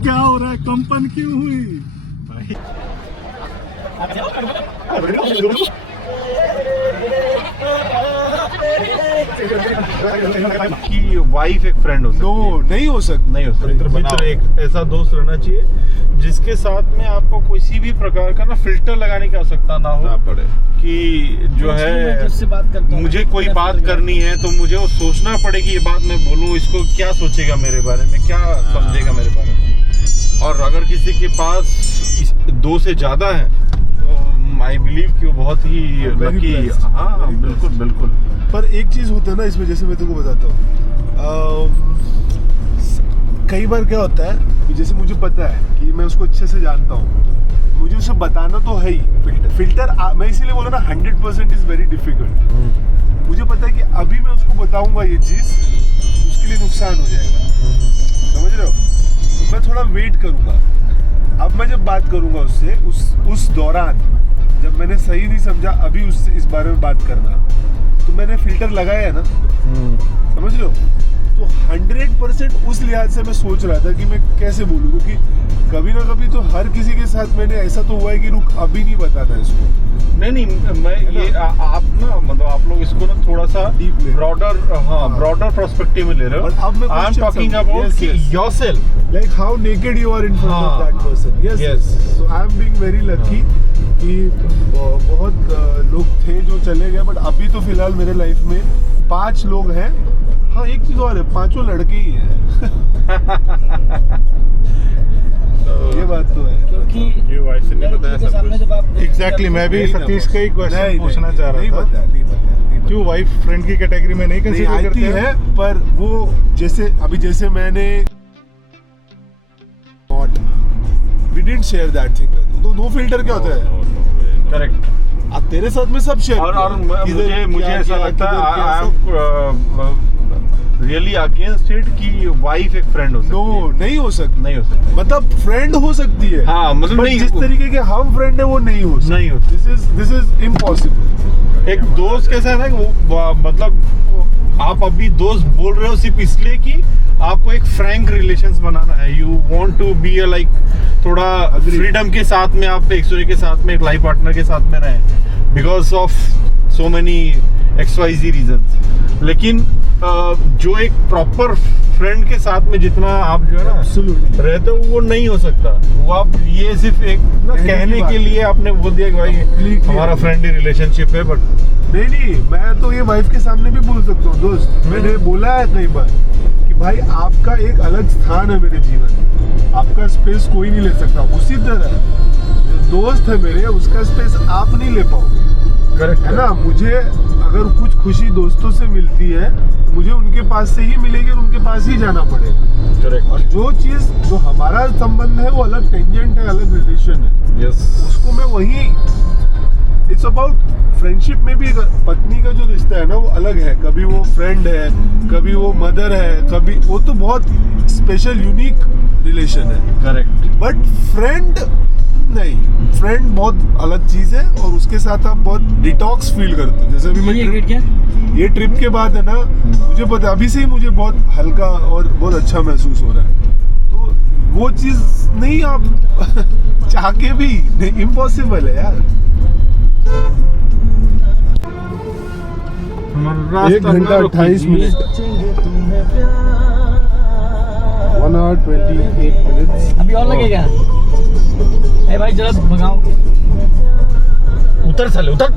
क्या हो रहा है? कंपन क्यों हुई? कि वाइफ एक फ्रेंड हो सकती है। नहीं हो सकता। नहीं हो सकता। मित्र एक ऐसा दोस्त रहना चाहिए जिसके साथ में आपको किसी भी प्रकार का ना फिल्टर लगाने की आवश्यकता ना हो पड़े कि जो है मुझे कोई बात करनी है तो मुझे वो सोचना पड़े कि ये बात मैं बोलूँ, इसको क्या सोचेगा मेरे बारे में, क्या समझेगा मेरे बारे में। और अगर किसी के पास दो से ज़्यादा है तो आई बिलीव कि वो बहुत ही लकी। हाँ बिल्कुल बिल्कुल। पर एक चीज होता है ना इसमें, जैसे मैं तुमको बताता हूँ, कई बार क्या होता है कि जैसे मुझे पता है कि मैं उसको अच्छे से जानता हूँ, मुझे उसे बताना तो है ही। फिल्टर मैं इसीलिए बोला ना 100% इज वेरी डिफिकल्ट। मुझे पता है कि अभी मैं उसको बताऊंगा ये चीज, उसके लिए नुकसान हो जाएगा। समझ रहे हो? तो मैं थोड़ा वेट करूंगा। अब मैं जब बात करूंगा उससे उस दौरान जब मैंने सही नहीं समझा अभी उससे इस बारे में बात करना, तो मैंने फिल्टर लगाया है ना। समझ लो? तो 100% उस लिहाज से मैं सोच रहा था कि मैं कैसे बोलूँ, क्योंकि कभी ना कभी तो हर किसी के साथ मैंने ऐसा तो हुआ है कि रुक अभी नहीं बताना इसको। नहीं मैं ये आप ना मतलब आप लोग इसको ना थोड़ा सा ब्रॉडर ब्रॉडर पर्सपेक्टिव में ले रहे हो। अब मैं I am talking about yourself, like how naked you are in front of that person. Yes, so I am being very lucky कि बहुत लोग थे जो चले गए, बट अभी तो फिलहाल मेरे लाइफ में 5 लोग हैं। हाँ एक चीज और है, 5 लड़के ही हैं। ये बात तो है, क्योंकि ये वाइफ से नहीं बताया सब सामने जब आप एग्जैक्टली। मैं भी सतीश का ही क्वेश्चन पूछना चाह रहा था। नहीं पता। क्यों वाइफ फ्रेंड की कैटेगरी में नहीं कंसीडर करते आती है? पर वो जैसे मैंने we didn't share that thing with you. तो नो फिल्टर क्या होता है? करेक्ट। अब तेरे साथ में सब शेयर और मुझे ऐसा लगता है I am really against it कि वाइफ एक फ्रेंड हो सकती है। नहीं हो सकता। नहीं हो सकती। मतलब फ्रेंड हो सकती है। हाँ मतलब नहीं, जिस तरीके के हम फ्रेंड है वो नहीं हो सकती। नहीं होती। This is impossible. एक दोस्त के साथ है वो मतलब आप अभी दोस्त बोल रहे हो सिर्फ इसलिए कि आपको एक फ्रैंक रिलेशंस बनाना है। You want to be a like थोड़ा फ्रीडम के साथ में आप एक दूसरे के साथ में एक लाइफ पार्टनर के साथ में रहें because of so many XYZ reasons. लेकिन जो एक प्रॉपर फ्रेंड के साथ में जितना आप जो है ना रहते हो वो नहीं हो सकता। वो आप ये सिर्फ एक ना कहने के लिए आपने बोल दिया कि भाई हमारा फ्रेंडली रिलेशनशिप है, बट नहीं मैं तो ये वाइफ के सामने भी बोल सकता हूँ। दोस्त मैंने बोला है कई बार कि भाई आपका एक अलग स्थान है मेरे जीवन में, आपका स्पेस कोई नहीं ले सकता। उसी तरह दोस्त है मेरे, उसका स्पेस आप नहीं ले पाओगे। करेक्ट है ना? मुझे अगर कुछ खुशी दोस्तों से मिलती है तो मुझे उनके पास से ही मिलेगी और उनके पास ही जाना पड़ेगा। करेक्ट। और जो चीज जो हमारा संबंध है वो अलग टेंजेंट है, अलग रिलेशन है। यस, उसको मैं वही इट्स अबाउट फ्रेंडशिप में भी पत्नी का जो रिश्ता है ना वो अलग है। कभी वो फ्रेंड है, कभी वो मदर है, कभी वो तो बहुत स्पेशल यूनिक रिलेशन है। करेक्ट। बट फ्रेंड नहीं, फ्रेंड बहुत अलग चीज है और उसके साथ आप बहुत डिटॉक्स फील करते हो। जैसे अभी मैं ये ट्रिप के बाद है ना, मुझे पता अभी से ही मुझे बहुत हल्का और बहुत अच्छा महसूस हो रहा है। तो वो चीज नहीं आप चाह के भी नहीं, इम्पॉसिबल है यार। 1 घंटा 28 मिनट 1 hour 28 minutes। अभी और लगेगा? ए भाई जरा भगाओ। उतर साले उतर।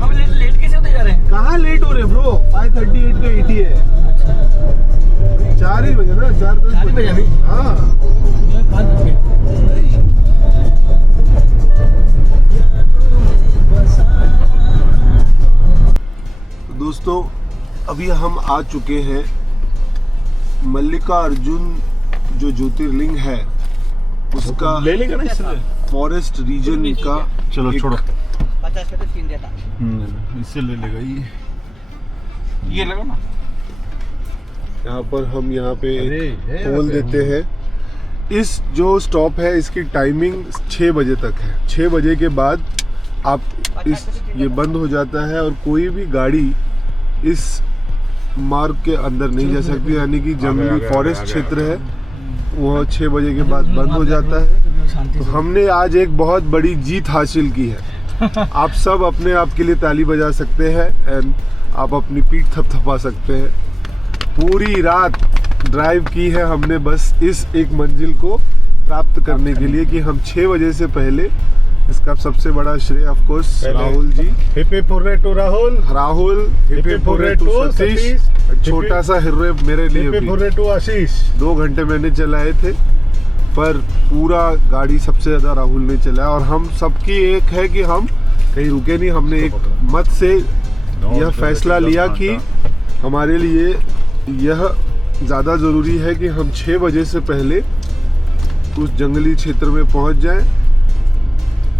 हम लेट कैसे होते जा रहे हैं? कहाँ लेट हो रहे ब्रो? 5:38 का 80 है। 4 ही बजे ना, 4:10 4 बजे अभी? हाँ 5 बजे। दोस्तों अभी हम आ चुके हैं मल्लिकार्जुन जो ज्योतिर्लिंग है उसका ले लेगा ना इससे। फॉरेस्ट रीजन का। चलो छोड़ो, 50 पे तो छीन देता। इससे ले लेगा ये लगा ना। यहाँ पर हम यहाँ पे अरे, खोल देते हैं। इस जो स्टॉप है इसकी टाइमिंग 6 बजे तक है। 6 बजे के बाद आप ये बंद हो जाता है और कोई भी गाड़ी इस मार्ग के अंदर नहीं जा सकती, यानी कि जंगली आ गया, फॉरेस्ट आ गया, क्षेत्र है, वो 6 बजे के बाद बंद हो जाता है। शांति तो से। हमने आज एक बहुत बड़ी जीत हासिल की है। आप सब अपने आप के लिए ताली बजा सकते हैं एंड आप अपनी पीठ थपथपा सकते हैं। पूरी रात ड्राइव की है हमने बस इस एक मंजिल को प्राप्त करने के लिए कि हम 6 बजे से पहले, इसका सबसे बड़ा श्रेय of course Rahul ji, hip hip hurray to Rahul, Rahul, hip hip hurray to Satish, छोटा सा हिर्रे मेरे लिए हिप हिप भी। Hurray to Ashish. 2 घंटे मैंने चलाए थे, पर पूरा गाड़ी सबसे ज़्यादा राहुल ने चलाया। और हम सबकी एक है कि हम कहीं रुके नहीं। हमने एक मत से यह फैसला लिया कि हमारे लिए यह ज़्यादा ज़रूरी है कि हम 6 बजे से पहले उस जंगली क्षेत्र में पहुंच जाएं।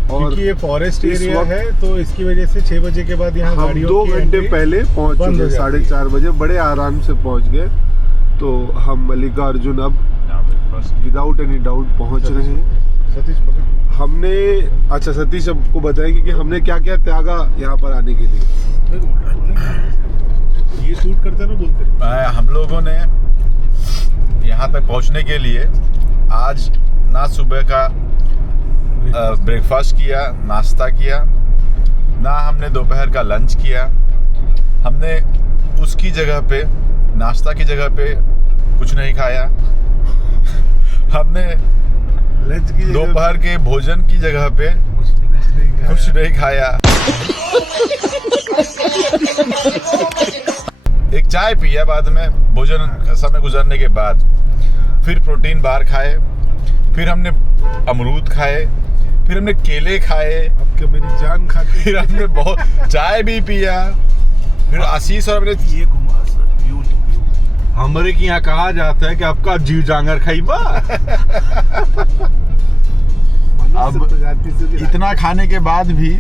और क्योंकि ये फॉरेस्ट इस एरिया वक्त है तो इसकी वजह से 6 बजे के बाद यहाँ हम गाड़ियों 2 की घंटे entry पहले पहुंच बंद हो चुके, जाती है। 4:30 बजे बड़े आराम से पहुंच गए। तो हम मल्लिकार्जुन अब विदाउट एनी डाउट पहुंच रहे हैं। सतीश पकड़। हमने अच्छा सतीश आपको बताएंगे कि हमने क्या क्या त्यागा यहाँ पर आने के लिए। ये शूट करते ना बोलते। हम लोगों ने यहाँ तक पहुँचने के लिए आज ना सुबह का ब्रेकफास्ट किया, नाश्ता किया, ना हमने दोपहर का लंच किया। हमने उसकी जगह पे, नाश्ता की जगह पे कुछ नहीं खाया। हमने लंच की दोपहर के भोजन की जगह पे कुछ नहीं खाया। एक चाय पिया बाद में, भोजन का समय गुजरने के बाद। फिर प्रोटीन बार खाए, फिर हमने अमरूद खाए, फिर हमने केले खाए, अब क्या मेरी जान खाती। फिर हमने बहुत चाय भी पिया। फिर आशीष और हमने ये घुमा हमारे की यहाँ कहा जाता है कि आपका जीव जांगर खाइबा। अब इतना खाने के बाद भी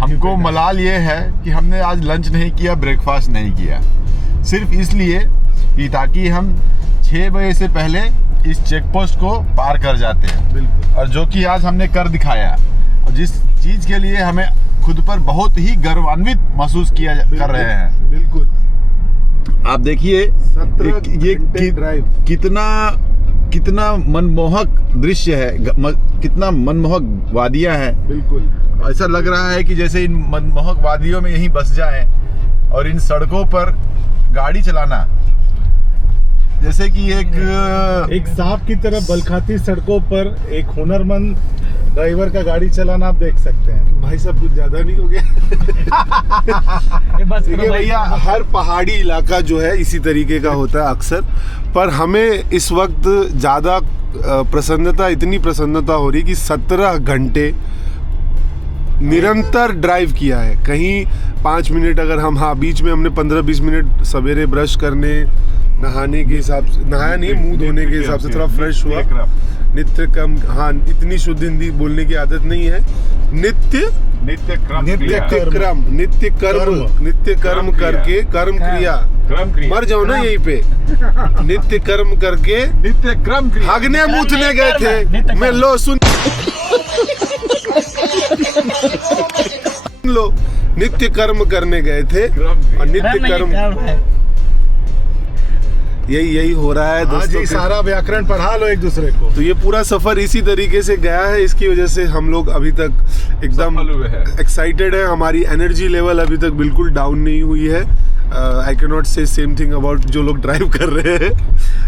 हमको मलाल ये है कि हमने आज लंच नहीं किया, ब्रेकफास्ट नहीं किया, सिर्फ इसलिए कि ताकि हम 6 बजे से पहले इस चेक पोस्ट को पार कर जाते हैं। बिल्कुल। और जो कि आज हमने कर दिखाया, और जिस चीज के लिए हमें खुद पर बहुत ही गर्वान्वित महसूस कर रहे हैं। बिल्कुल। आप देखिए 17 ये घंटे ड्राइव। कितना मनमोहक दृश्य है, कितना मनमोहक वादियां हैं। बिल्कुल। ऐसा लग रहा है कि जैसे इन मनमोहक वादियों में यहीं बस जाएं। और इन सड़कों पर गाड़ी चलाना जैसे कि एक सांप की तरह बलखाती सड़कों पर एक हुनरमंद ड्राइवर का गाड़ी चलाना आप देख सकते हैं। भाई साहब कुछ ज्यादा नहीं हो गया? ये बस देखिए करो भाई। भैया, हर पहाड़ी इलाका जो है इसी तरीके का होता है अक्सर। पर हमें इस वक्त ज़्यादा इतनी प्रसन्नता हो रही कि 17 घंटे निरंतर ड्राइव किया है। कहीं 5 मिनट अगर हम, हाँ बीच में हमने 15-20 मिनट सवेरे ब्रश करने, नहाने के हिसाब से, नहाया नहीं, मुंह धोने के हिसाब से थोड़ा फ्रेश हुआ। नित्य कर्म, हाँ इतनी शुद्ध हिंदी बोलने की आदत नहीं है। नित्य कर्म करके कर्म क्रिया, मर जाओ ना यहीं पे। नित्य कर्म करके नित्य क्रम भागने मूतने गए थे। मैं लो सुन लो, नित्य कर्म करने गए थे और नित्य कर्म यही हो रहा है आज दोस्तों। ही सारा व्याकरण पढ़ा लो एक दूसरे को। तो ये पूरा सफर इसी तरीके से गया है। इसकी वजह से हम लोग अभी तक एकदम एक्साइटेड है। हमारी एनर्जी लेवल अभी तक बिल्कुल डाउन नहीं हुई है। आई कैन नॉट से सेम थिंग अबाउट जो लोग ड्राइव कर रहे हैं,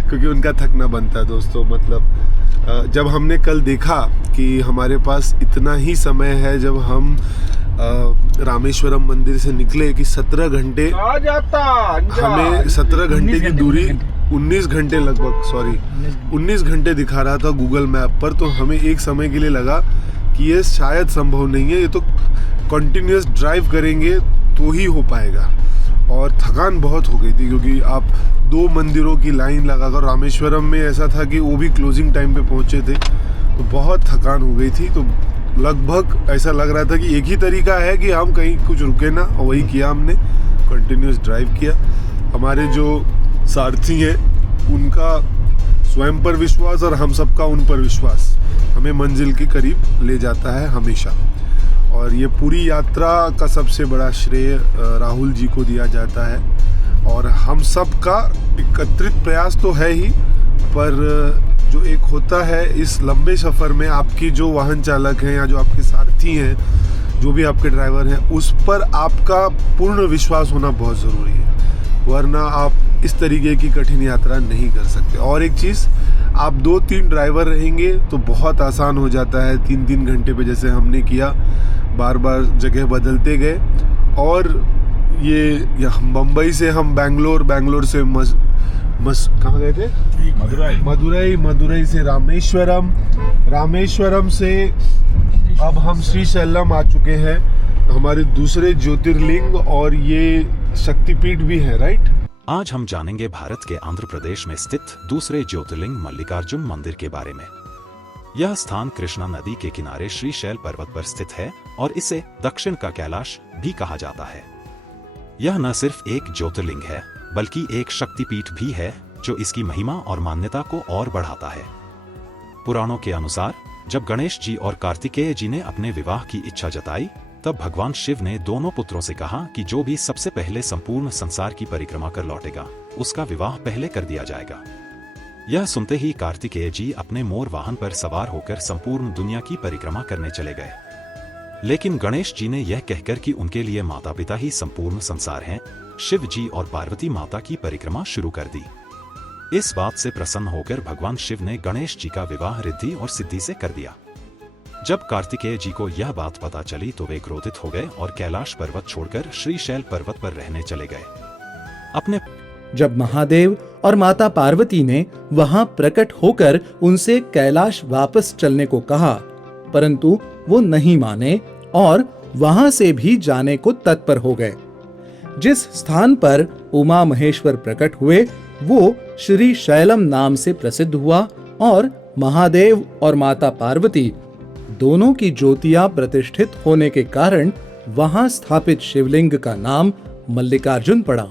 क्योंकि उनका थकना बनता है दोस्तों। मतलब जब हमने कल देखा कि हमारे पास इतना ही समय है, जब हम रामेश्वरम मंदिर से निकले कि 17 घंटे हमें 17 घंटे की दूरी 19 घंटे लगभग, सॉरी 19 घंटे दिखा रहा था गूगल मैप पर। तो हमें एक समय के लिए लगा कि ये शायद संभव नहीं है, ये तो कंटिन्यूअस ड्राइव करेंगे तो ही हो पाएगा। और थकान बहुत हो गई थी, क्योंकि आप 2 मंदिरों की लाइन लगाकर, रामेश्वरम में ऐसा था कि वो भी क्लोजिंग टाइम पे पहुंचे थे, तो बहुत थकान हो गई थी। तो लगभग ऐसा लग रहा था कि एक ही तरीका है कि हम कहीं कुछ रुके ना, और वही किया हमने, कंटिन्यूअस ड्राइव किया। हमारे जो सारथी हैं उनका स्वयं पर विश्वास और हम सबका उन पर विश्वास हमें मंजिल के करीब ले जाता है हमेशा। और ये पूरी यात्रा का सबसे बड़ा श्रेय राहुल जी को दिया जाता है। और हम सब का एकत्रित प्रयास तो है ही, पर जो एक होता है इस लंबे सफ़र में, आपकी जो वाहन चालक हैं या जो आपके सारथी हैं, जो भी आपके ड्राइवर हैं, उस पर आपका पूर्ण विश्वास होना बहुत ज़रूरी है, वरना आप इस तरीके की कठिन यात्रा नहीं कर सकते। और एक चीज़, आप 2-3 ड्राइवर रहेंगे तो बहुत आसान हो जाता है। 3-3 घंटे पे जैसे हमने किया, बार बार जगह बदलते गए। और ये बम्बई से हम बेंगलोर से कहाँ गए थे? मदुरई से रामेश्वरम से अब हम श्रीशैलम आ चुके हैं, हमारे दूसरे ज्योतिर्लिंग, और ये शक्तिपीठ भी है, राइट? आज हम जानेंगे भारत के आंध्र प्रदेश में स्थित दूसरे ज्योतिर्लिंग मल्लिकार्जुन मंदिर के बारे में। यह स्थान कृष्णा नदी के किनारे श्रीशैल पर्वत पर स्थित है और इसे दक्षिण का कैलाश भी कहा जाता है। यह न सिर्फ एक ज्योतिर्लिंग है, बल्कि एक शक्तिपीठ भी है, जो इसकी महिमा और मान्यता को और बढ़ाता है। पुराणों के अनुसार जब गणेश जी और कार्तिकेय जी ने अपने विवाह की इच्छा जताई, तब भगवान शिव ने दोनों पुत्रों से कहा कि जो भी सबसे पहले संपूर्ण संसार की परिक्रमा कर लौटेगा, उसका विवाह पहले कर दिया जाएगा। यह सुनते ही कार्तिकेय जी अपने मोर वाहन पर सवार होकर संपूर्ण दुनिया की परिक्रमा करने चले गए। लेकिन गणेश जी ने यह कहकर कि उनके लिए माता पिता ही संपूर्ण संसार हैं, शिव जी और पार्वती माता की परिक्रमा शुरू कर दी। इस बात से प्रसन्न होकर भगवान शिव ने गणेश जी का विवाह रिद्धि और सिद्धि से कर दिया। जब कार्तिकेय जी को यह बात पता चली तो वे क्रोधित हो गए और कैलाश पर्वत छोड़कर श्रीशैल पर्वत पर रहने चले गए। जब महादेव और माता पार्वती ने वहां प्रकट होकर उनसे कैलाश वापस चलने को कहा, परंतु वो नहीं माने और वहां से भी जाने को तत्पर हो गए। जिस स्थान पर उमा महेश्वर प्रकट हुए वो श्री शैलम नाम से प्रसिद्ध हुआ और महादेव और माता पार्वती दोनों की ज्योतियां प्रतिष्ठित होने के कारण वहां स्थापित शिवलिंग का नाम मल्लिकार्जुन पड़ा।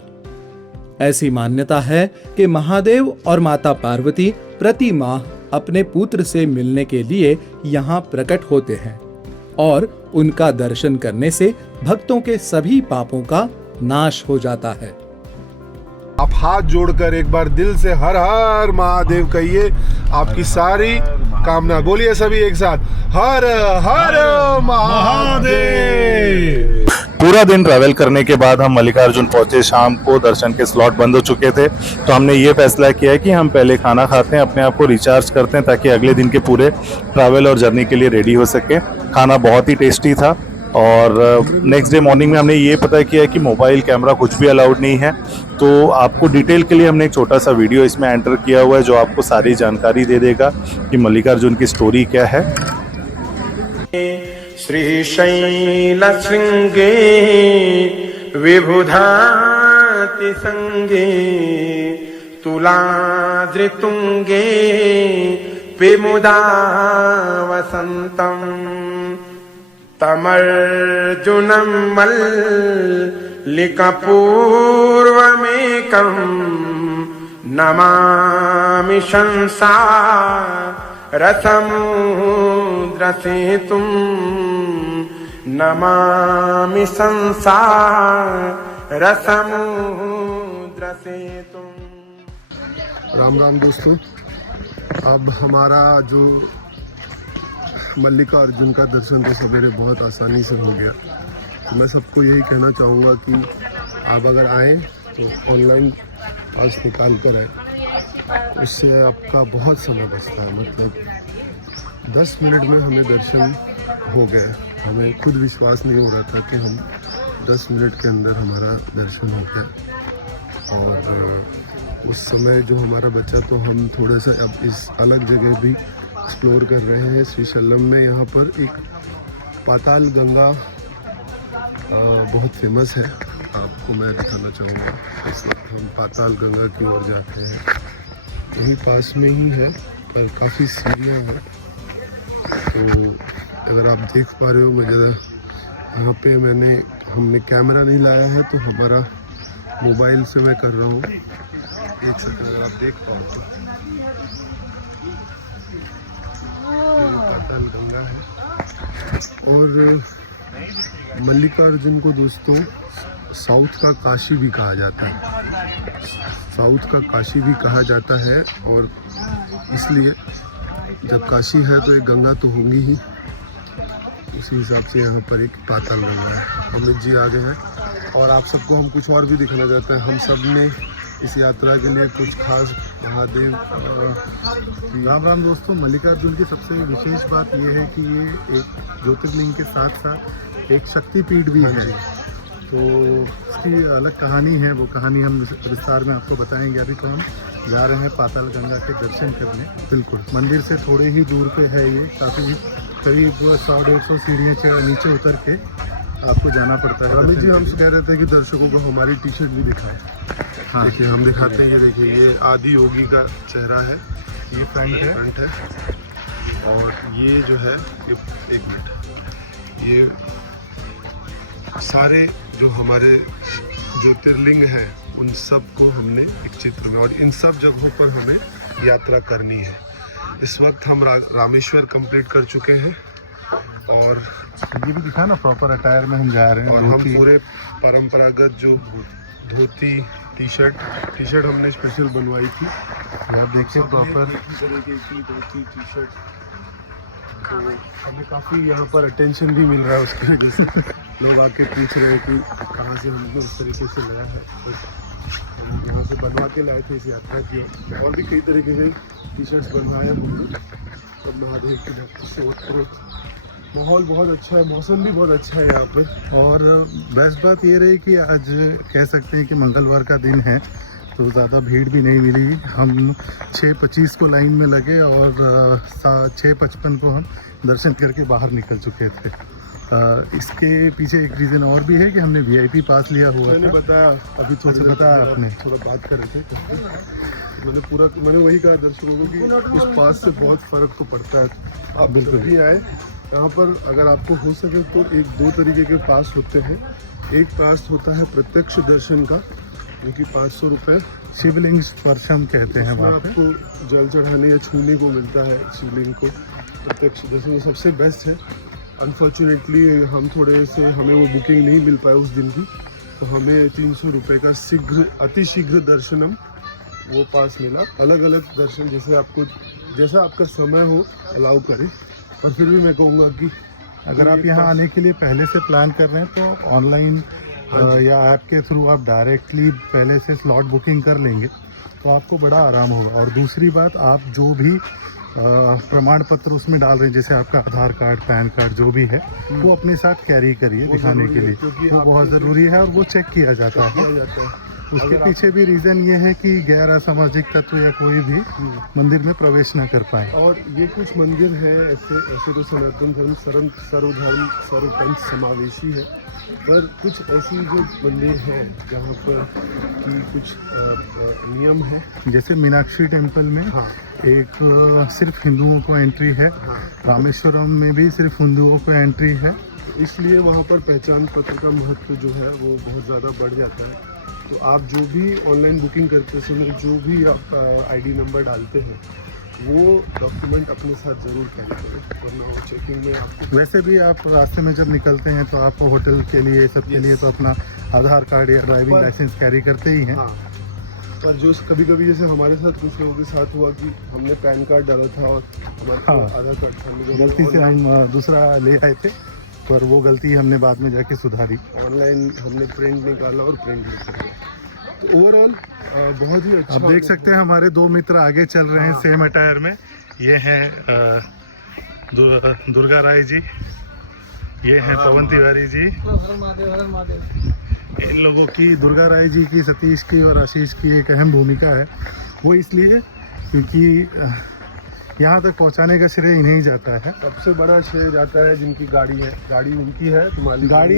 ऐसी मान्यता है कि महादेव और माता पार्वती प्रति माह अपने पुत्र से मिलने के लिए यहाँ प्रकट होते हैं और उनका दर्शन करने से भक्तों के सभी पापों का नाश हो जाता है। आप हाथ जोड़कर एक बार दिल से हर हर महादेव कहिए, आपकी सारी कामना, बोलिए सभी एक साथ, हर हर महादेव। पूरा दिन ट्रैवल करने के बाद हम मल्लिकार्जुन पहुंचे। शाम को दर्शन के स्लॉट बंद हो चुके थे, तो हमने ये फैसला किया कि हम पहले खाना खाते हैं, अपने आप को रिचार्ज करते हैं, ताकि अगले दिन के पूरे ट्रैवल और जर्नी के लिए रेडी हो सके। खाना बहुत ही टेस्टी था और नेक्स्ट डे मॉर्निंग में हमने ये पता किया कि मोबाइल कैमरा कुछ भी अलाउड नहीं है। तो आपको डिटेल के लिए हमने एक छोटा सा वीडियो इसमें एंटर किया हुआ है, जो आपको सारी जानकारी दे देगा कि मल्लिकार्जुन की स्टोरी क्या है। श्रीशैलशृङ्गे विबुधाति संगे तुलाद्रितुङ्गे विमुदा वसन्तम् तमर्जुनं मल्लिकपूर्वमेकं नमामि संसारसमुद्रसेतुं नमामि संसारसमुद्रसेतुं। राम राम दोस्तों, अब हमारा जो मल्लिकार्जुन का दर्शन तो सवेरे बहुत आसानी से हो गया। तो मैं सबको यही कहना चाहूँगा कि आप अगर आएँ तो ऑनलाइन पास निकाल कर आए, उससे आपका बहुत समय बचता है। मतलब 10 मिनट में हमें दर्शन हो गए। हमें खुद विश्वास नहीं हो रहा था कि हम 10 मिनट के अंदर हमारा दर्शन हो गया। और उस समय जो हमारा बचा, तो हम थोड़ा सा अब इस अलग जगह भी एक्सप्लोर कर रहे हैं। श्रीशैलम में यहाँ पर एक पाताल गंगा बहुत फेमस है, आपको मैं दिखाना चाहूँगा। इस वक्त हम पाताल गंगा की ओर जाते हैं। यहीं पास में ही है, पर काफ़ी सीढ़ियाँ हैं। तो अगर आप देख पा रहे हो, मैं ज़रा यहाँ पे हमने कैमरा नहीं लाया है, तो हमारा मोबाइल से मैं कर रहा हूँ। एक सेकंड, अगर आप देख पाओ तो पाताल गंगा है। और मल्लिकार्जुन को दोस्तों साउथ का काशी भी कहा जाता है, साउथ का काशी भी कहा जाता है। और इसलिए जब काशी है तो एक गंगा तो होंगी ही, उसी हिसाब से यहाँ पर एक पाताल गंगा है। अमित जी आ गए हैं और आप सबको हम कुछ और भी दिखाना चाहते हैं। हम सब ने इस यात्रा के लिए कुछ खास महादेव राम राम दोस्तों, मल्लिकार्जुन की सबसे विशेष बात यह है कि ये एक ज्योतिर्लिंग के साथ साथ एक शक्तिपीठ भी है, तो इसकी अलग कहानी है। वो कहानी हम विस्तार में आपको बताएंगे। अभी तो हम जा रहे हैं पाताल गंगा के दर्शन करने। बिल्कुल मंदिर से थोड़े ही दूर पे है ये, काफ़ी करीब 100-150 सीढ़ियाँ नीचे उतर के आपको जाना पड़ता है। अमित जी हमसे कह रहे थे कि दर्शकों को हमारी टी शर्ट भी दिखाएं। हाँ देखिए, हम दिखाते हैं। ये देखिए, ये आदि योगी का चेहरा है, ये फ्रंट है। और ये जो है, ये एक मिनट, ये सारे जो हमारे ज्योतिर्लिंग हैं उन सब को हमने एक चित्र में, और इन सब जगहों पर हमें यात्रा करनी है। इस वक्त हम रामेश्वर कंप्लीट कर चुके हैं और ये भी दिखा ना, प्रॉपर अटायर में हम जा रहे हैं। और हम पूरे परंपरागत जो धोती टी शर्ट हमने स्पेशल बनवाई थी। आप देखिए प्रॉपर तरीके की धोती टी शर्ट, तो हमें काफ़ी यहाँ पर अटेंशन भी मिल रहा है उसकी वजह से। लोग आके पूछ रहे हैं कि कहाँ से हमने इस तरीके से लाया है। तो हम यहाँ से बनवा के लाए थे इस यात्रा की। और भी कई तरीके के टी शर्ट्स बनवाए हमने। सब महादेव की भक्ति से ओतप्रोत। माहौल बहुत अच्छा है, मौसम भी बहुत अच्छा है यहाँ पर। और बेस्ट बात ये रही कि आज कह सकते हैं कि मंगलवार का दिन है, तो ज़्यादा भीड़ भी नहीं मिली। हम 6:25 को लाइन में लगे और 6:55 को हम दर्शन करके बाहर निकल चुके थे। इसके पीछे एक रीज़न और भी है कि हमने VIP पास लिया हुआ मैंने था। बताया अभी थोड़ी देर बताया पहले, आपने। थोड़ा बात कर रहे थे। मैंने वही कहा दर्शकों को कि उस पास से बहुत फ़र्क तो पड़ता है। आप बिल्कुल भी आए यहाँ पर, अगर आपको हो सके तो 1-2 तरीके के पास होते हैं। एक पास होता है प्रत्यक्ष दर्शन का, जो कि 500 रुपये, शिवलिंग स्पर्शम कहते हैं वहाँ पे। आपको जल चढ़ाने या छूने को मिलता है शिवलिंग को। प्रत्यक्ष दर्शन सबसे बेस्ट है। अनफॉर्चुनेटली हम हमें वो बुकिंग नहीं मिल पाई उस दिन की, तो हमें 300 रुपये का अतिशीघ्र दर्शनम वो पास मिला। अलग अलग दर्शन जैसा आपका समय हो अलाउ करें। और फिर भी मैं कहूँगा कि अगर आप यहाँ आने के लिए पहले से प्लान कर रहे हैं तो ऑनलाइन या ऐप के थ्रू आप डायरेक्टली पहले से स्लॉट बुकिंग कर लेंगे तो आपको बड़ा आराम होगा। और दूसरी बात, आप जो भी प्रमाण पत्र उसमें डाल रहे हैं, जैसे आपका आधार कार्ड, पैन कार्ड जो भी है, वो अपने साथ कैरी करिए दिखाने के लिए। वो बहुत ज़रूरी है और वो चेक किया जाता है। उसके पीछे भी रीज़न ये है कि गैर असामाजिक तत्व या कोई भी मंदिर में प्रवेश न कर पाए। और ये कुछ मंदिर हैं ऐसे तो सनातन धर्म सर्वधर्म सर्वपंथ समावेशी है, पर कुछ ऐसी जो मंदिर हैं जहाँ पर कि कुछ नियम है। जैसे मीनाक्षी टेम्पल में एक सिर्फ हिंदुओं को एंट्री है। रामेश्वरम में भी सिर्फ हिंदुओं को एंट्री है। तो इसलिए वहाँ पर पहचान पत्र का महत्व जो है वो बहुत ज़्यादा बढ़ जाता है। तो आप जो भी ऑनलाइन बुकिंग करते समय जो भी आप ID नंबर डालते हैं, वो डॉक्यूमेंट अपने साथ ज़रूर कैरी करें, वरना वो चेकिंग में आपको। वैसे भी आप रास्ते में जब निकलते हैं तो आप होटल के लिए सबके लिए तो अपना आधार कार्ड या ड्राइविंग लाइसेंस कैरी करते ही हैं। हाँ, पर जो कभी कभी जैसे हमारे साथ कुछ लोगों के साथ हुआ कि हमने पैन कार्ड डाला था और हमारा आधार कार्ड गलती से हम दूसरा ले आए थे, पर वो गलती हमने बाद में जाके सुधारी। ऑनलाइन हमने प्रिंट निकाला और प्रिंट निकाला। तो ओवरऑल बहुत ही अच्छा। आप देख सकते हैं हमारे 2 मित्र आगे चल रहे हैं सेम अटायर में। ये हैं दुर्गा राय जी, ये हैं पवन तिवारी जी। हर महादेव। इन लोगों की, दुर्गा राय जी की, सतीश की और आशीष की एक अहम भूमिका है। वो इसलिए क्योंकि यहाँ तक पहुँचाने का श्रेय इन्हें ही जाता है। सबसे बड़ा श्रेय जाता है जिनकी गाड़ी है। गाड़ी उनकी है तो मालिक गाड़ी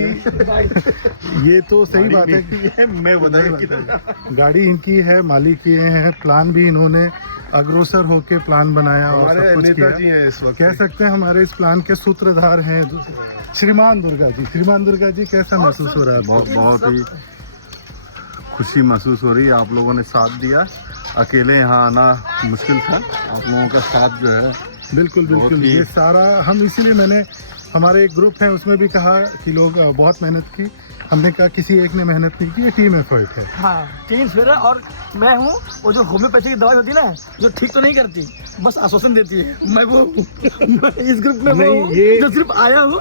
ये तो सही बात है कि मैं बधाई की गाड़ी इनकी है, मालिक ये हैं। प्लान भी इन्होंने अग्रसर होके प्लान बनाया और हमारे सब कुछ नेताजी किया। हैं इस वक्त। कह सकते हैं हमारे इस प्लान के सूत्रधार हैं श्रीमान दुर्गा जी। श्रीमान दुर्गा जी, कैसा महसूस हो रहा है? बहुत ही खुशी महसूस हो रही है। आप लोगों ने साथ दिया। अकेले यहाँ आना मुश्किल था, आप लोगों का साथ जो है बिल्कुल। ये सारा हम इसीलिए मैंने हमारे एक ग्रुप है, उसमें भी कहा कि लोग बहुत मेहनत की। हमने कहा किसी एक ने मेहनत नहीं की, ये टीम एफर्ट है। हाँ, टीम स्पिरिट है। और मैं हूँ वो जो होम्योपैथी की दवाई होती है ना, जो ठीक तो नहीं करती, बस आश्वासन देती है, मैं वो मैं इस ग्रुप में नहीं, वो ये जो सिर्फ आया हूँ,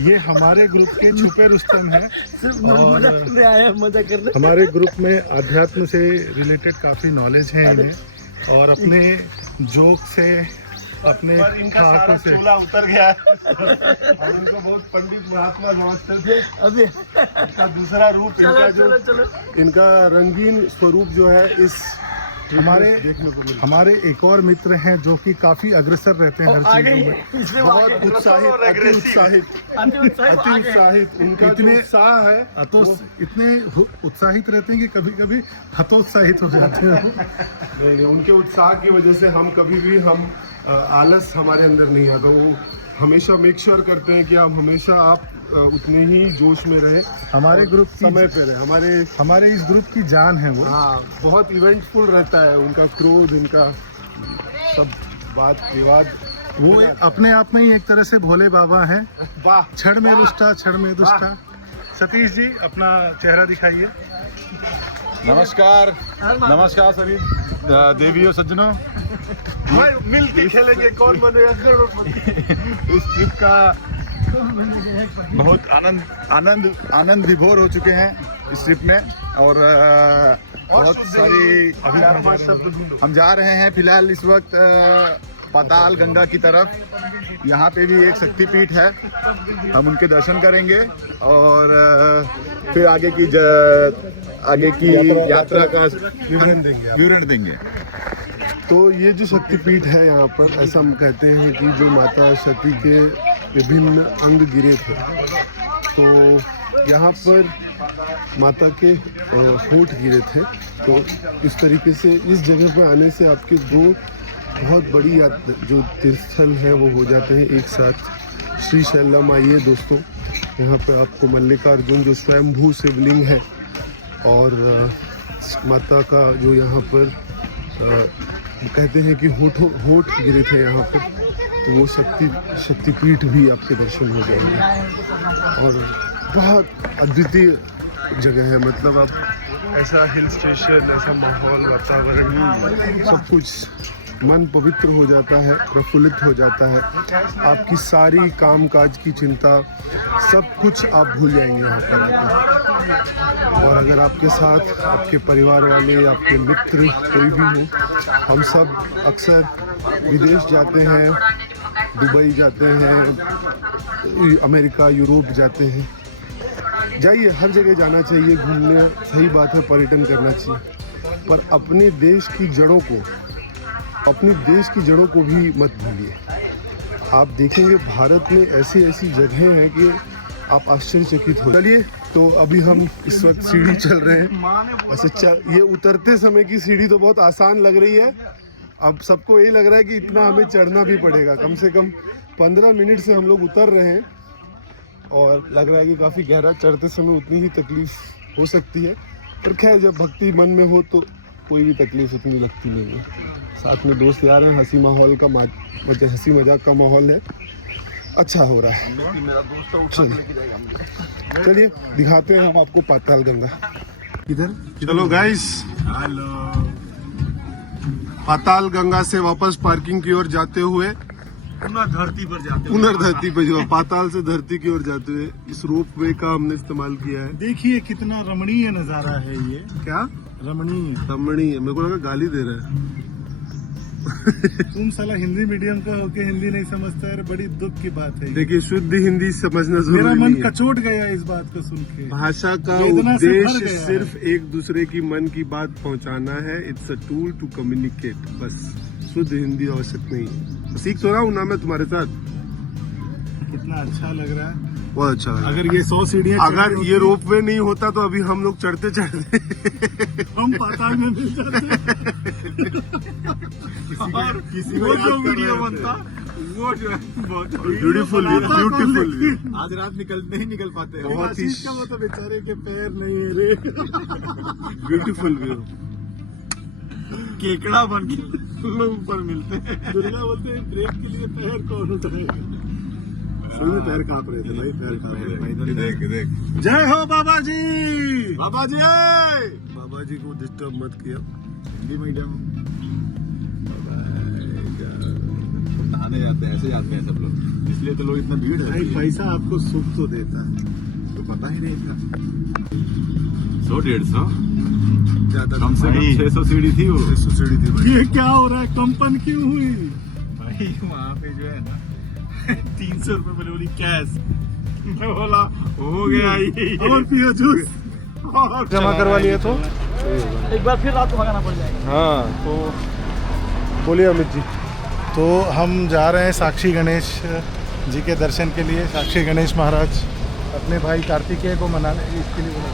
ये हमारे ग्रुप के छुपे रुस्तम है। सिर्फ मजा करने आया है, मजा करने। हमारे ग्रुप में अध्यात्म से रिलेटेड काफ़ी नॉलेज है इन्हें, और अपने जोक से, अपने ठाकुर से उतर गया है। और उनको बहुत पंडित महात्मा समझते थे। अभी इसका दूसरा रूप, इनका चलो जो चलो इनका रंगीन स्वरूप जो है इस हमारे देखने को मिला। हमारे एक और मित्र हैं जो कि काफ़ी अग्रसर रहते हैं हर आगे चीज़ों ही में। इसमें बहुत उत्साहित, अति उत्साहित, अति उत्साहित। उनका जो इतने उत्साह है इतने उत्साहित रहते हैं कि कभी कभी हतोत्साहित हो जाते हैं। नहीं, उनके उत्साह की वजह से हम कभी भी आलस हमारे अंदर नहीं आता। वो हमेशा मेक श्योर करते हैं कि आप हमेशा उतने ही जोश में रहे, हमारे ग्रुप समय पे रहे। हमारे इस ग्रुप की जान है वो। हाँ, बहुत इवेंटफुल रहता है उनका क्रोध, उनका सब बात विवाद। वो अपने आप में ही एक तरह से भोले बाबा हैं। वाह, क्षण में रुष्टा, क्षण में दुष्टा। सतीश जी, अपना चेहरा दिखाइए। नमस्कार, नमस्कार सभी देवी और सज्जनों। मिल के खेलेंगे, कौन बनेगा करोड़पति। इस ट्रिप का बहुत आनंद विभोर हो चुके हैं इस ट्रिप में, और बहुत सारी हम जा रहे हैं फिलहाल इस वक्त पाताल गंगा की तरफ। यहाँ पे भी एक शक्तिपीठ है, हम उनके दर्शन करेंगे और फिर आगे की यात्रा का विवरण देंगे। तो ये जो शक्तिपीठ है यहाँ पर, ऐसा हम कहते हैं कि जो माता सती के विभिन्न अंग गिरे थे, तो यहाँ पर माता के होठ गिरे थे। तो इस तरीके से इस जगह पर आने से आपके दो बहुत बड़ी जो तीर्थस्थल है वो हो जाते हैं एक साथ। श्री शैलम आइए दोस्तों, यहाँ पर आपको मल्लिकार्जुन जो स्वयंभू शिवलिंग है, और माता का जो यहाँ पर कहते हैं कि होठ गिरे थे यहाँ पर, तो वो शक्तिपीठ भी आपके दर्शन हो जाएंगे। और बहुत अद्वितीय जगह है, मतलब आप ऐसा हिल स्टेशन, ऐसा माहौल, वातावरण, सब कुछ मन पवित्र हो जाता है, प्रफुल्लित हो जाता है। आपकी सारी कामकाज की चिंता, सब कुछ आप भूल जाएंगे यहाँ पर। और अगर आपके साथ आपके परिवार वाले, आपके मित्र कोई भी हो, हम सब अक्सर विदेश जाते हैं, दुबई जाते हैं, अमेरिका, यूरोप जाते हैं। जाइए, हर जगह जाना चाहिए घूमने, सही बात है, पर्यटन करना चाहिए, पर अपने देश की जड़ों को भी मत भूलिए। आप देखेंगे भारत में ऐसी जगहें हैं कि आप आश्चर्यचकित हो। चलिए, तो अभी हम इस वक्त सीढ़ी चल रहे हैं। वैसे ये उतरते समय की सीढ़ी तो बहुत आसान लग रही है, अब सबको ये लग रहा है कि इतना हमें चढ़ना भी पड़ेगा। कम से कम 15 मिनट से हम लोग उतर रहे हैं, और लग रहा है कि काफ़ी गहरा, चढ़ते समय उतनी ही तकलीफ हो सकती है, पर खैर जब भक्ति मन में हो तो कोई भी तकलीफ इतनी लगती नहीं है। साथ में दोस्त यार हैं, हंसी मजाक का माहौल है, अच्छा हो रहा है। चलिए दिखाते हैं हम आपको पाताल गंगा। इधर चलो गाइस, पाताल गंगा से वापस पार्किंग की ओर जाते हुए, पुनर्धरती पर जो पाताल से धरती की ओर जाते हुए इस रोप वे का हमने इस्तेमाल किया है। देखिए कितना रमणीय नज़ारा है ये। क्या रमणीय? मेरे को लगा गाली दे रहा है। तुम साला हिंदी मीडियम का होके हिंदी नहीं समझता है, बड़ी दुख की बात है। देखिए, शुद्ध हिंदी समझना जरूरी मेरा मन नहीं है। कचोट गया इस बात को सुन के। भाषा का वेदना से भर उद्देश्य गया है। सिर्फ एक दूसरे की मन की बात पहुंचाना है। It's a tool to communicate, बस। शुद्ध हिंदी आवश्यक नहीं है। सीख तो रहा हूँ ना मैं तुम्हारे साथ। कितना अच्छा लग रहा है, बहुत अच्छा लगा। अगर ये 100 सीढ़ियाँ अगर ये रोप वे नहीं होता तो अभी हम लोग चढ़ते हम पाताल में मिल जाते। किसी वो जो वीडियो बनता, वो जो है ब्यूटीफुल आज रात नहीं निकल पाते। बहुत ही आशीष का वो तो बेचारे के पैर नहीं है रे। Beautiful view. केकड़ा बन के लोग ऊपर मिलते हैं। दुर्गा बोलते हैं ब्रेक के लिए पैर कौन उठाएगा। सुनिए पैर कांप रहे थे भाई, पैर कांप रहे थे। देख देख जय हो बाबा जी। बाबा जी बाबा जी को डिस्टर्ब मत किया। हिंदी मीडियम नहाने जाते हैं, ऐसे जाते हैं सब लोग, इसलिए तो लोग इतना भीड़ है। भाई पैसा आपको सुख तो देता है, तो पता ही नहीं था। 100-150 ज्यादा कम से कम 600 सीढ़ी थी वो। 600 सीढ़ी थी भाई। ये क्या हो रहा है, कंपन क्यों हुई? भाई वहाँ पे जो है ना 300 रुपए मैंने बोली कैश, मैं बोला हो गया ये। और पिया जूस जमा करवा लिए तो एक बार फिर रात को भगाना पड़ जाएगा। हाँ, तो बोलिए अमित जी। तो हम जा रहे हैं साक्षी गणेश जी के दर्शन के लिए। साक्षी गणेश महाराज अपने भाई कार्तिकेय को मनाने, इसके लिए बोला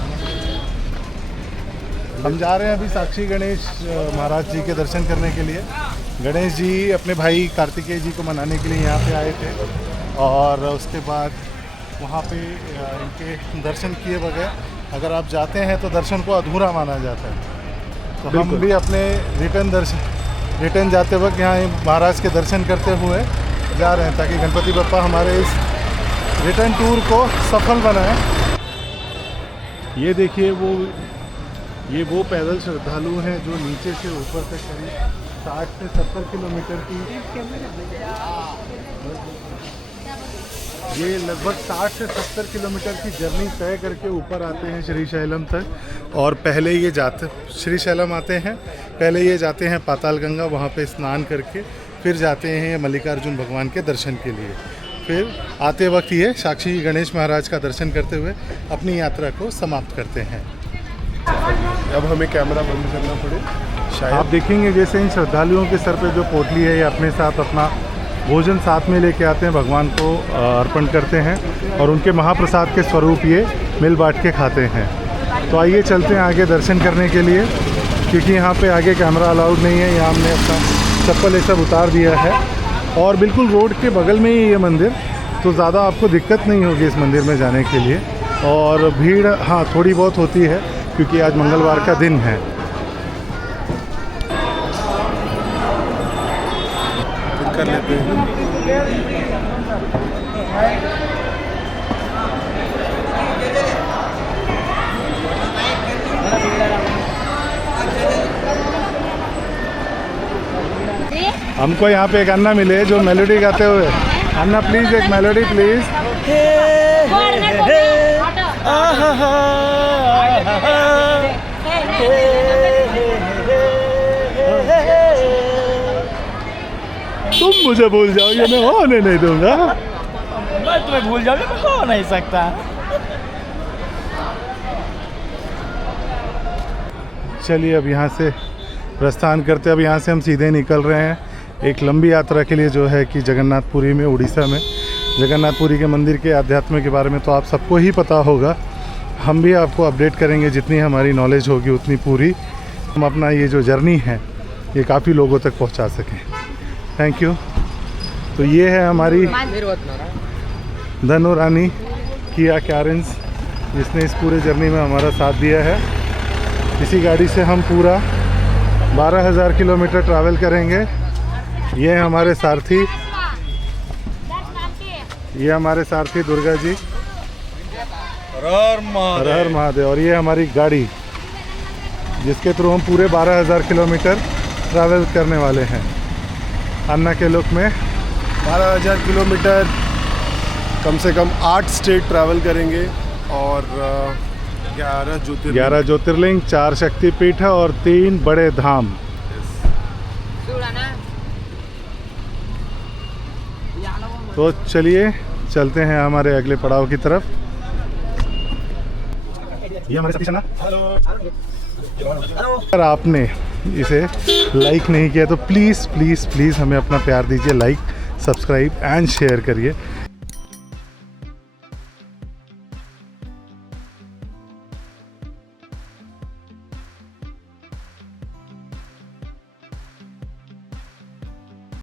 हम जा रहे हैं अभी साक्षी गणेश महाराज जी के दर्शन करने के लिए। गणेश जी अपने भाई कार्तिकेय जी को मनाने के लिए यहाँ पे आए थे, और उसके बाद वहाँ पे इनके दर्शन किए बगैर अगर आप जाते हैं तो दर्शन को अधूरा माना जाता है। तो हम भी अपने रिटर्न जाते वक्त यहाँ महाराज के दर्शन करते हुए जा रहे हैं, ताकि गणपति बप्पा हमारे इस रिटर्न टूर को सफल बनाए। ये देखिए ये वो पैदल श्रद्धालु हैं जो नीचे से ऊपर तक करीब 60 से 70 किलोमीटर की, ये लगभग 60 से 70 किलोमीटर की जर्नी तय करके ऊपर आते हैं श्रीशैलम तक। और पहले ये जाते श्रीशैलम आते हैं, पहले ये जाते हैं पाताल गंगा, वहाँ पे स्नान करके फिर जाते हैं मल्लिकार्जुन भगवान के दर्शन के लिए। फिर आते वक्त ये साक्षी गणेश महाराज का दर्शन करते हुए अपनी यात्रा को समाप्त करते हैं। अब हमें कैमरा बंद करना पड़े शायद। आप देखेंगे जैसे इन श्रद्धालुओं के सर पे जो पोटली है, ये अपने साथ अपना भोजन साथ में लेके आते हैं, भगवान को अर्पण करते हैं, और उनके महाप्रसाद के स्वरूप ये मिल बांट के खाते हैं। तो आइए चलते हैं आगे दर्शन करने के लिए, क्योंकि यहाँ पे आगे कैमरा अलाउड नहीं है। यहाँ हमने अपना चप्पल ये सब उतार दिया है, और बिल्कुल रोड के बगल में ही ये मंदिर, तो ज़्यादा आपको दिक्कत नहीं होगी इस मंदिर में जाने के लिए। और भीड़ हाँ थोड़ी बहुत होती है, क्योंकि आज मंगलवार का दिन है। कर लेते हैं। हमको यहाँ पे एक अन्ना मिले जो मेलोडी गाते हुए। अन्ना प्लीज एक मेलोडी प्लीज। तुम मुझे भूल जाओगे, मैं होने नहीं दूंगा। मैं तुम्हें भूल जाऊंगा, मैं हो नहीं सकता। चलिए अब यहाँ से प्रस्थान करते। अब यहाँ से हम सीधे निकल रहे हैं एक लंबी यात्रा के लिए, जो है कि जगन्नाथपुरी में, उड़ीसा में। जगन्नाथपुरी के मंदिर के आध्यात्म के बारे में तो आप सबको ही पता होगा, हम भी आपको अपडेट करेंगे, जितनी हमारी नॉलेज होगी उतनी पूरी हम अपना ये जो जर्नी है ये काफ़ी लोगों तक पहुँचा सकें। Thank you. तो ये है हमारी धनु रानी किया कैरेंस, जिसने इस पूरे जर्नी में हमारा साथ दिया है। इसी गाड़ी से हम पूरा 12,000 किलोमीटर ट्रैवल करेंगे। ये हमारे सारथी, ये हमारे सारथी दुर्गा जी, हर हर महादेव। और ये हमारी गाड़ी, जिसके थ्रू हम पूरे 12,000 किलोमीटर ट्रैवल करने वाले हैं अन्ना के लुक में। 12,000 किलोमीटर, कम से कम 8 स्टेट ट्रैवल करेंगे, और 11 ज्योतिर्लिंग, 4 शक्तिपीठ और 3 बड़े धाम। तो चलिए चलते हैं हमारे अगले पड़ाव की तरफ। ये हमारे साथी अगर आपने इसे लाइक नहीं किया तो प्लीज़ प्लीज़ प्लीज़ हमें अपना प्यार दीजिए, लाइक, सब्सक्राइब एंड शेयर करिए।